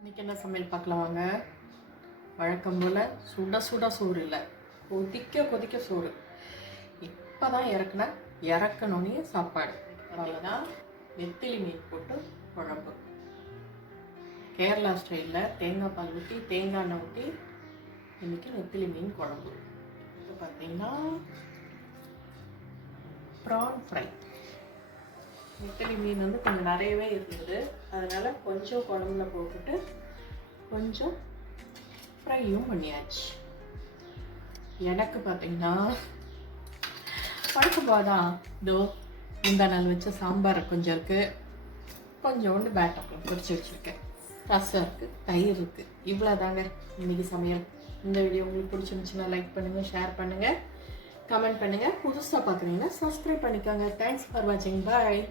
இன்றைக்கி என்ன சமையல் பார்க்கலாம் வாங்க. வழக்கம் போல் சுட சுட சோறு இல்லை, கொதிக்க கொதிக்க சோறு. இப்போ தான் இறக்கணுன்னே சாப்பாடு. அவ்வளோதான். நெத்திலி மீன் போட்டு குழம்பு, கேரளா ஸ்டைலில் தேங்காய் பால் ஊற்றி தேங்காய் எண்ணெய் ஊற்றி இன்றைக்கி நெத்திலி மீன் குழம்பு. இப்போ பார்த்தீங்கன்னா ப்ரான் ஃப்ரை. நெத்திலி மீன் கொஞ்சம் நிறையவே இருந்தது, அதனால் கொஞ்சம் குழம்புல போட்டுட்டு கொஞ்சம் ஃப்ரையும் பண்ணியாச்சு. எனக்கு பார்த்தீங்கன்னா வழக்கம்தான். இதோ இந்த நாள் வச்ச சாம்பார் கொஞ்சம் இருக்குது, கொஞ்சோண்டு பேட்டப்பளம் பொரிச்சு வச்சுருக்கேன், ரசம் இருக்குது, தயிர் இருக்குது. இவ்வளோ தாங்க இன்றைக்கி சமையல். இந்த வீடியோ உங்களுக்கு பிடிச்சிருந்துச்சுன்னா லைக் பண்ணுங்கள், ஷேர் பண்ணுங்கள், கமெண்ட் பண்ணுங்கள். புதுசாக பார்க்குறீங்கன்னா சப்ஸ்கிரைப் பண்ணிக்கோங்க. தேங்க்ஸ் ஃபார் வாட்சிங். பாய்.